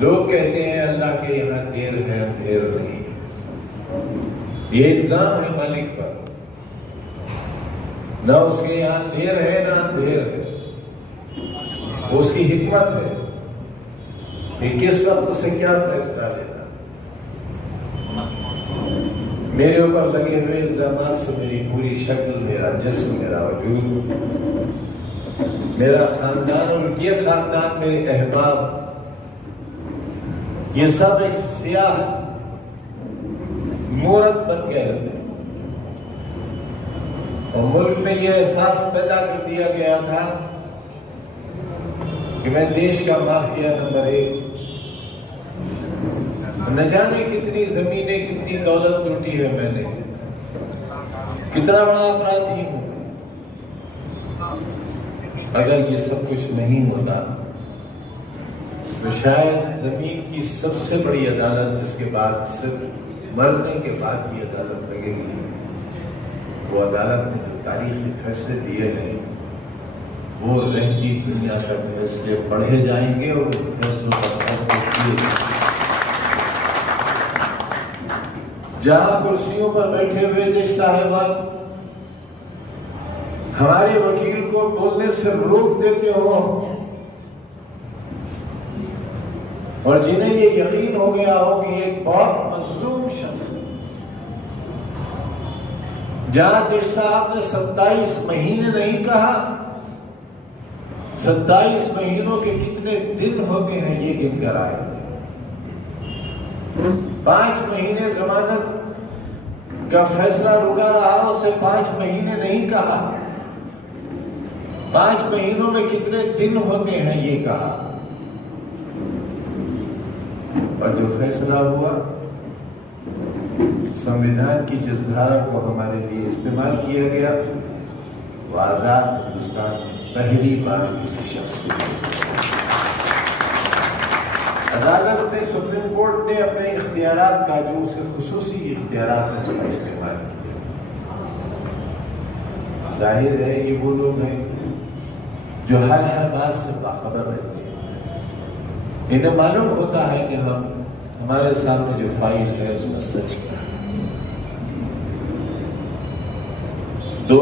लोग कहते हैं अल्लाह के यहाँ देर है अंधेर नहीं। ये इल्जाम है मालिक पर, ना उसके यहाँ देर है ना अंधेर है। उसकी हिकमत है कि किस वक्त उसे क्या फैसला लेना। मेरे ऊपर लगे हुए इल्जामात से मेरी पूरी शक्ल, मेरा जिस्म, मेरा वजूद, मेरा खानदान और ये खानदान, मेरे अहबाब, ये सब एक सियाह मूरत बन गए थे। और मुल्क में यह एहसास पैदा कर दिया गया था कि मैं देश का माफिया नंबर 1। न जाने कितनी जमीनें, कितनी दौलत लूटी है मैंने, कितना बड़ा अपराधी हूं। अगर ये सब कुछ नहीं होता तो शायद जमीन की सबसे बड़ी अदालत, जिसके बाद सिर्फ मरने के बाद ही अदालत लगेगी, वो अदालत ने जो तारीखी फैसले दिए हैं वो रहती दुनिया तक फैसले पढ़े जाएंगे और फैसलों का फैसले किए। जहां कुर्सियों पर बैठे हुए जज साहिबान हमारे वकील को बोलने से रोक देते हो और जिन्हें ये यकीन हो गया हो कि ये बहुत मजलूम शख्स है, जहां जज साहब ने 27 महीने नहीं कहा, 27 महीनों के कितने दिन होते हैं ये गिनकर आए थे। 5 महीने जमानत का फैसला रुका रहा, उसे 5 महीने नहीं कहा। 5 महीनों में कितने दिन होते हैं ये कहा। और जो फैसला हुआ, संविधान की जिस धारा को हमारे लिए इस्तेमाल किया गया, वो आजाद हिंदुस्तान पहली बार किसी शख्स के अदालत ने, सुप्रीम कोर्ट ने अपने इख्तियारात का, जो उसके खुसूसी इख्तियारात हैं, उसका इस्तेमाल किया। जाहिर है ये वो लोग हैं जो हर बात से बाखबर रहते हैं। इन्हें मालूम होता है कि हमारे सामने जो फाइल है उसमें सच क्या है। 2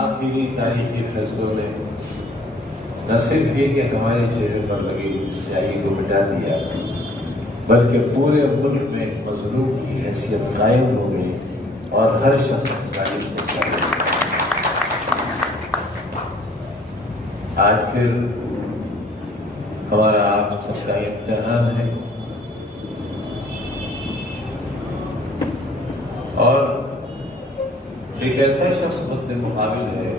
आखिरी तारीखी फैसलों ने न सिर्फ ये कि हमारे चेहरे पर लगी स्याही को मिटा दिया, बल्कि पूरे मुल्क में एक मजलूम की हैसियत कायम हो गई और हर शख्स इंसानी को चाहिए। आज फिर हमारा आप सबका इम्तिहान है और एक ऐसा शख्स मुद्दे मुकाबिल है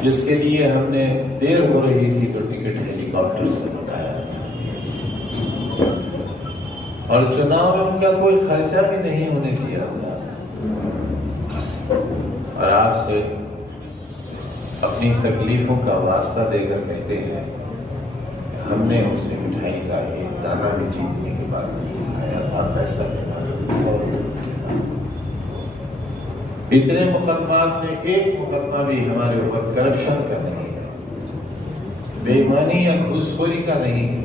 जिसके लिए हमने देर हो रही थी तो टिकट हेलीकॉप्टर से उठाया था और चुनाव में उनका कोई खर्चा भी नहीं होने दिया था। और आपसे अपनी तकलीफों का वास्ता देकर कहते हैं हमने उनसे मिठाई का एक दाना भी जीतने के बाद नहीं खाया था, पैसा भी इतने मुकदमात में एक मुकदमा भी हमारे ऊपर करप्शन का नहीं है, बेईमानी या घूसखोरी का नहीं है।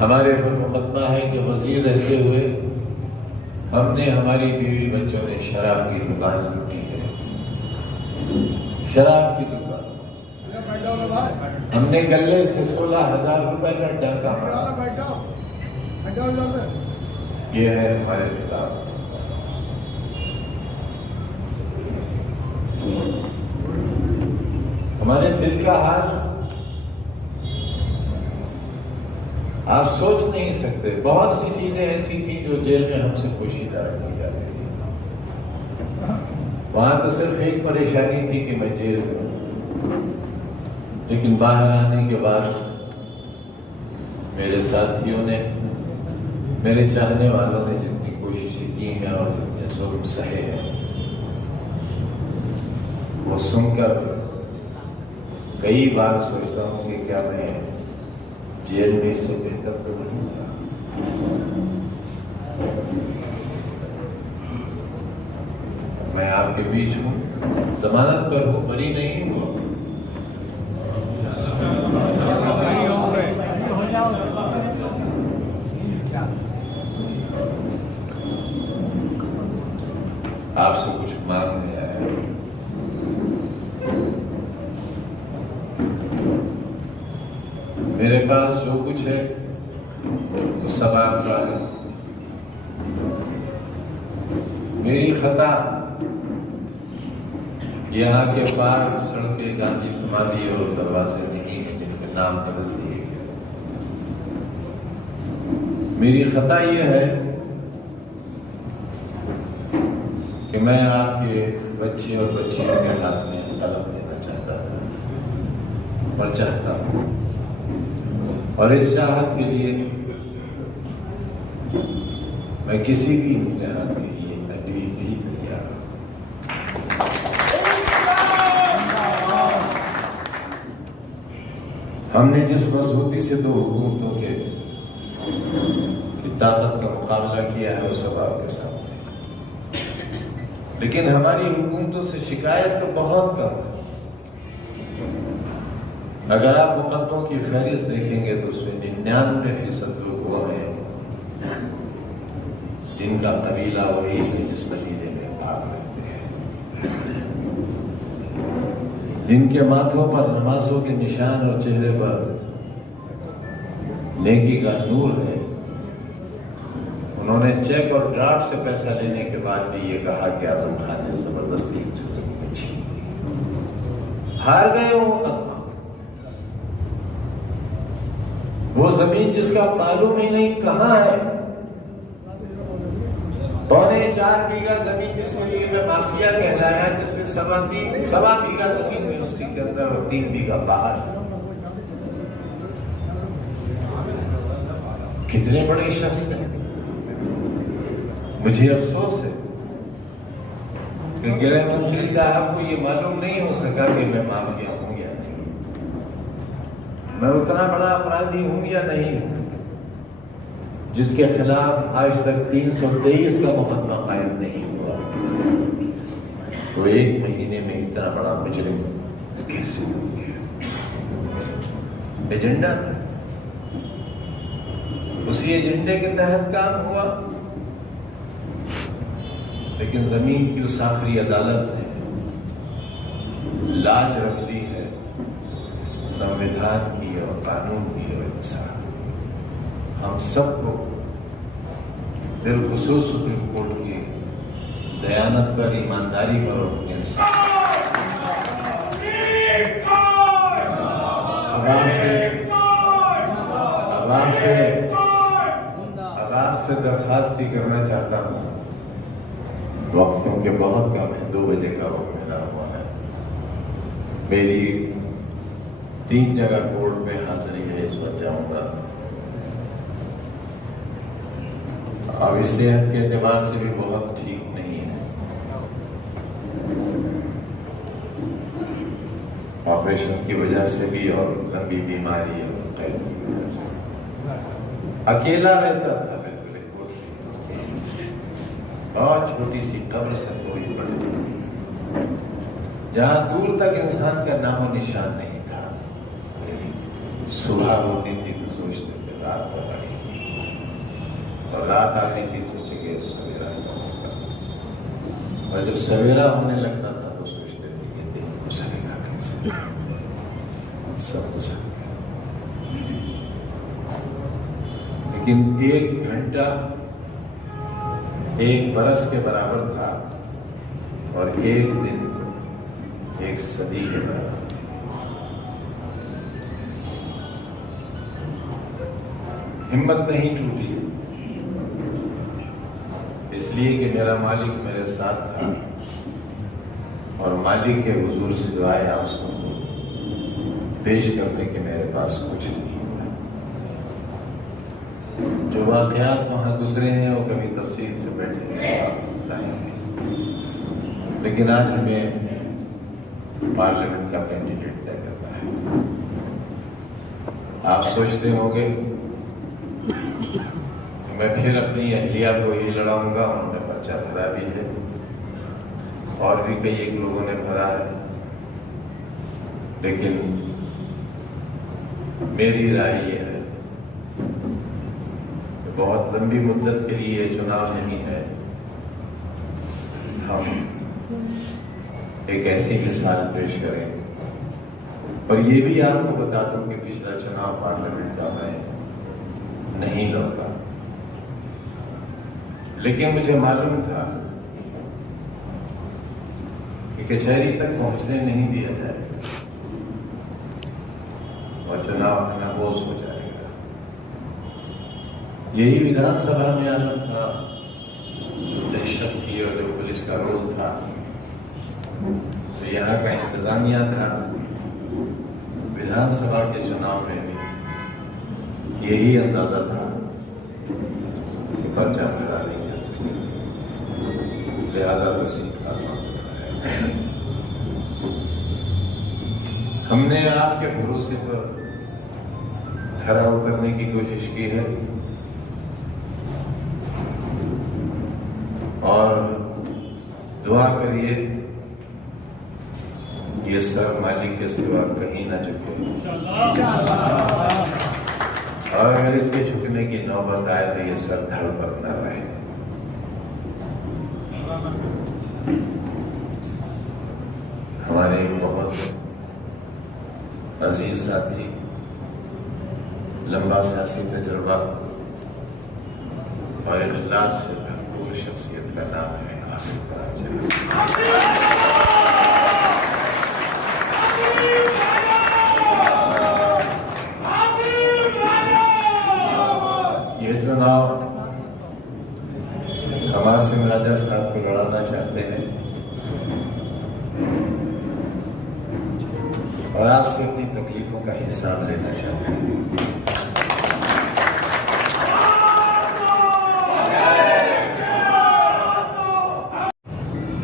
हमारे ऊपर मुकदमा है कि वजीर रहते हुए हमने, हमारी बीवी बच्चों ने शराब की दुकान लूटी है। शराब की दुकान हमने गले से 16,000 रुपए का डाका मारा। ये है हमारे खिलाफ। हमारे दिल का हाल आप सोच नहीं सकते। बहुत सी चीजें ऐसी थी जो जेल में हमसे पोशीदा रखी जाती थी। वहां तो सिर्फ एक परेशानी थी कि मैं जेल में हूं, लेकिन बाहर आने के बाद मेरे साथियों ने, मेरे चाहने वालों ने जितनी कोशिशें की हैं और जितने जुल्म सहे हैं, वो सुनकर कई बार सोचता हूँ कि क्या मैं जेल में इससे बेहतर तो नहीं था। मैं आपके बीच हूँ, जमानत पर हूँ, बरी नहीं हूँ। मेरे पास जो कुछ है वो सब आपका है। मेरी खता यहाँ के पार्क, सड़कें, गांधी समाधि और दरवाजे नहीं है जिनके नाम बदल दिए गए। मेरी खता यह है कि मैं आपके बच्चे और बच्चियों के हाथ में कलम देना चाहता था और चाहता हूँ, और इस चाहत के लिए मैं किसी भी इम्तिहान के लिए अभी भी तैयार हूँ। हमने जिस मजबूती से दो हुकूमतों की ताकत का मुकाबला किया है वो सब आपके सामने, लेकिन हमारी हुकूमतों से शिकायत तो बहुत कम है। अगर आप मुकदमों की फहरिस्त देखेंगे तो उसमें 99% लोग वो हैं जिनका कबीला वही है जिस कबीले में आप रहते हैं, जिनके माथों पर नमाजों के निशान और चेहरे पर नेकी का नूर है। उन्होंने चेक और ड्राफ्ट से पैसा लेने के बाद भी ये कहा कि आजम खान ने जबरदस्ती उनसे जमीन छीन ली। हार गए वो मुकदमा। वो जमीन जिसका मालूम ही नहीं कहां है, 4.25 बीघा जमीन जिसके लिए मैं माफिया कहलाया, जिसमें सवा बीघा जमीन में उसके अंदर और 3 बीघा बाहर। कितने बड़े शख्स हैं। मुझे अफसोस है कि गृह मंत्री साहब को ये मालूम नहीं हो सका कि मैं माफिया हूं या नहीं, मैं उतना बड़ा अपराधी हूं या नहीं हूं जिसके खिलाफ आज तक 323 का मुकदमा कायम नहीं हुआ। तो 1 महीने में इतना बड़ा मुजरिम कैसे हो गया? एजेंडा था, उसी एजेंडे के तहत काम हुआ, लेकिन जमीन की उस आखिरी अदालत ने लाज रख ली है संविधान की और कानून की और इंसान की। हम सबको बिलखुसूस सुप्रीम कोर्ट की दयानत पर, ईमानदारी पर और आवाज से दरखास्त ही करना चाहता हूँ। वक्त क्योंकि बहुत कम है, 2 बजे का वक्त मिला हुआ है। मेरी 3 जगह कोर्ट में हाजिरी है, इस वक्त जाऊंगा। अब इस सेहत के एतबार से भी बहुत ठीक नहीं है। ऑपरेशन की वजह से भी और लंबी बीमारी और कैद की वजह से अकेला रहता था। बहुत छोटी सी कब्र से थोड़ी बड़ी, जहां दूर तक इंसान का नामो निशान नहीं था। सुबह होती थी तो सोचते थे रात पर आएगी, और रात आने की सोचे कि सवेरा होगा, और जब सवेरा होने लगता था तो सोचते थे ये दिन गुजरेगा कैसे। सब गुजर गया, लेकिन 1 घंटा 1 बरस के बराबर था, और 1 दिन 1 सदी के बराबर थी। हिम्मत नहीं टूटी, इसलिए कि मेरा मालिक मेरे साथ था, और मालिक के हुजूर सिवाय आंसू पेश करने के मेरे पास कुछ नहीं था। जो वाकयात वहां गुजरे हैं वो कभी तफसील से बैठे बताएंगे, लेकिन आज हमें पार्लियामेंट का कैंडिडेट तय करना है। आप सोचते होंगे मैं फिर अपनी अहलिया को ही लड़ाऊंगा, उन्होंने पर्चा भरा भी है और भी कई एक लोगों ने भरा है, लेकिन मेरी राय यह है कि बहुत लंबी मुद्दत के लिए चुनाव नहीं है। हम एक ऐसी मिसाल पेश करें और ये भी आपको बता दूं कि पिछला चुनाव पार्लियामेंट का मैं नहीं लौटा, लेकिन मुझे मालूम था कि कचहरी तक पहुंचने नहीं दिया जाएगा और चुनाव नापोज हो जाएगा। यही विधानसभा में आदम था, दहशत थी और जो पुलिस का रोल था, तो यहाँ का इंतजामिया था। विधानसभा के चुनाव में भी यही अंदाजा था कि पर्चा भरा नहीं जा सकेगा, लिहाजा तो सीखा। हमने आपके भरोसे पर खरा उतरने की कोशिश की है और दुआ करिए ये सर मालिक के सिवा कहीं ना झुके, और अगर इसके झुकने की नौबत आए तो ये सर धड़ पर न रहे। हमारे बहुत अजीज साथी, लंबा सियासी तजुर्बा और इखलास से भरपूर शख्सियत का नाम है आसिफ राजा। ये चुनाव हम आसिफ राजा साहब को लड़ाना चाहते हैं और आपसे अपनी तकलीफों का हिसाब लेना चाहते हैं।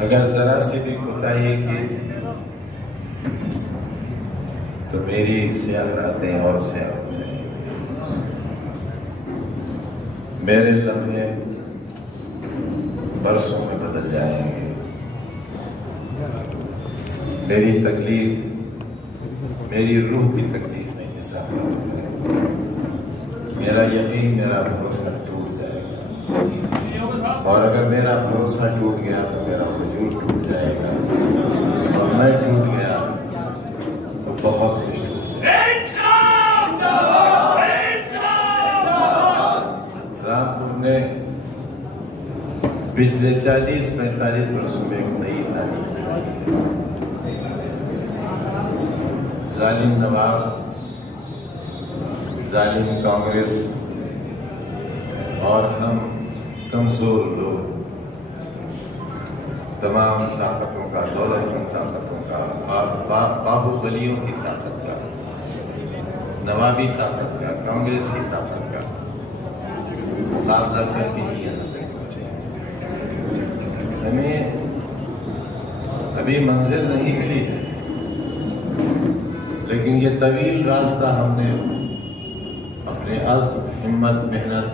अगर जरा सी भी कोताही की तो मेरी स्याह रातें और स्याह हो जाएंगी, मेरे लम्हे बरसों में बदल जाएंगे, मेरी तकलीफ, मेरी रूह की तकलीफ में इजाफा हो जाएगा, मेरा यकीन, मेरा भरोसा टूट जाएगा, और अगर मेरा भरोसा टूट गया तो मेरा वजूद टूट जाएगा, और मैं टूट गया तो बहुत कुछ टूट जाएगा। रामपुर ने पिछले 40-45 वर्षों में एक नई तारीख लिखी है। जालिम नवाब, जालिम कांग्रेस और हम कमजोर लोग तमाम ताकतों का, दौलतमंद ताकतों का, बाहुबलियों की ताकत का, नवाबी ताकत का, कांग्रेस की ताकत का मुकाबला करके ही यहाँ तक पहुँचे। हमें अभी मंजिल नहीं मिली है, लेकिन ये तवील रास्ता हमने अपने अज़्म, हिम्मत, मेहनत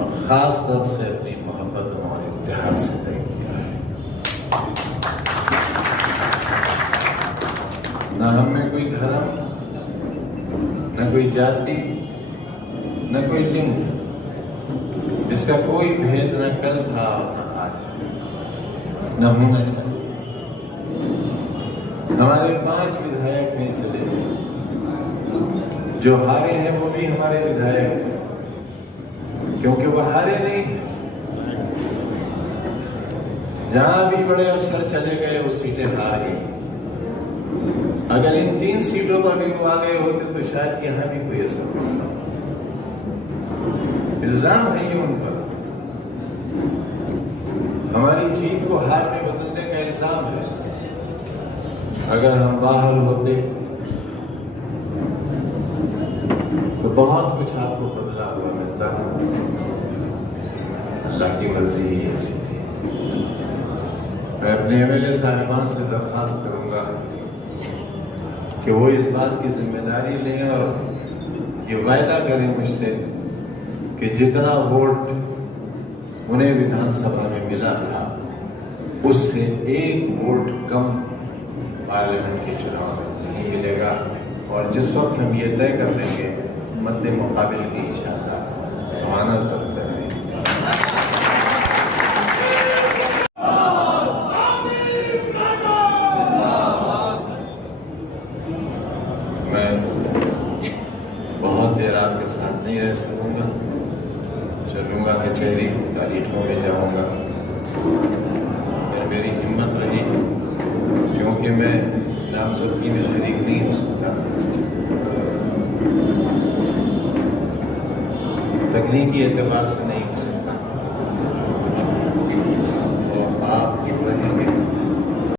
और ख़ास तौर से अपनी मोहब्बतों और इत्तेहाद से तय किया है। न हम में कोई धर्म, न कोई जाति, न कोई लिंग, इसका कोई भेद न कल था न आज, न होना चाहिए। हमारे 5 विधायक हैं इसलिए, जो हारे हैं वो भी हमारे विधायक हैं, क्योंकि वो हारे नहीं हैं। जहां भी बड़े अफसर चले गए वो सीटें हार गई। अगर इन 3 सीटों पर भी वो आ गए होते तो शायद यहां भी कोई असर नहीं। इल्जाम है ये उन पर, हमारी जीत को हार में बदलने का इल्जाम है। अगर हम बाहर होते तो बहुत कुछ आपको बदला हुआ मिलता। अल्लाह की मर्जी ही ऐसी थी। मैं अपने एमएलए साहिबान से दरख्वास्त करूंगा कि वो इस बात की जिम्मेदारी लें और ये वायदा करें मुझसे कि जितना वोट उन्हें विधानसभा में मिला था उससे 1 वोट कम पार्लियामेंट के चुनाव में नहीं मिलेगा। और जिस वक्त हम ये तय कर लेंगे मद्दे मुकाबिल की इंशाअल्लाह समाना सब करेंगे। कचहरी तारीखों में जाऊंगा। मेरी हिम्मत रही, क्योंकि मैं नामजदगी में शरीक नहीं हो सकता। तकनीकी एतबार से